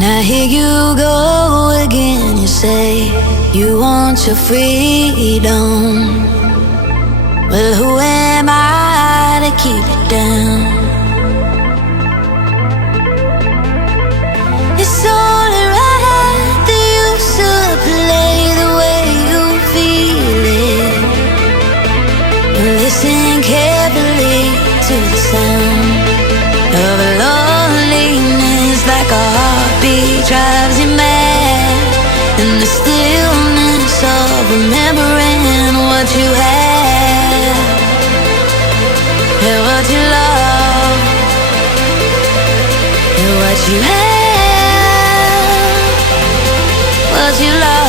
Now here you go again. You say you want your freedom. Well, who am I to keep it down? It's only right that you should play the way you feel it. Listen carefully to the sound of loneliness, like a heartbeat drives you mad, and the stillness of remembering what you had, and what you love, and what you had, what you love.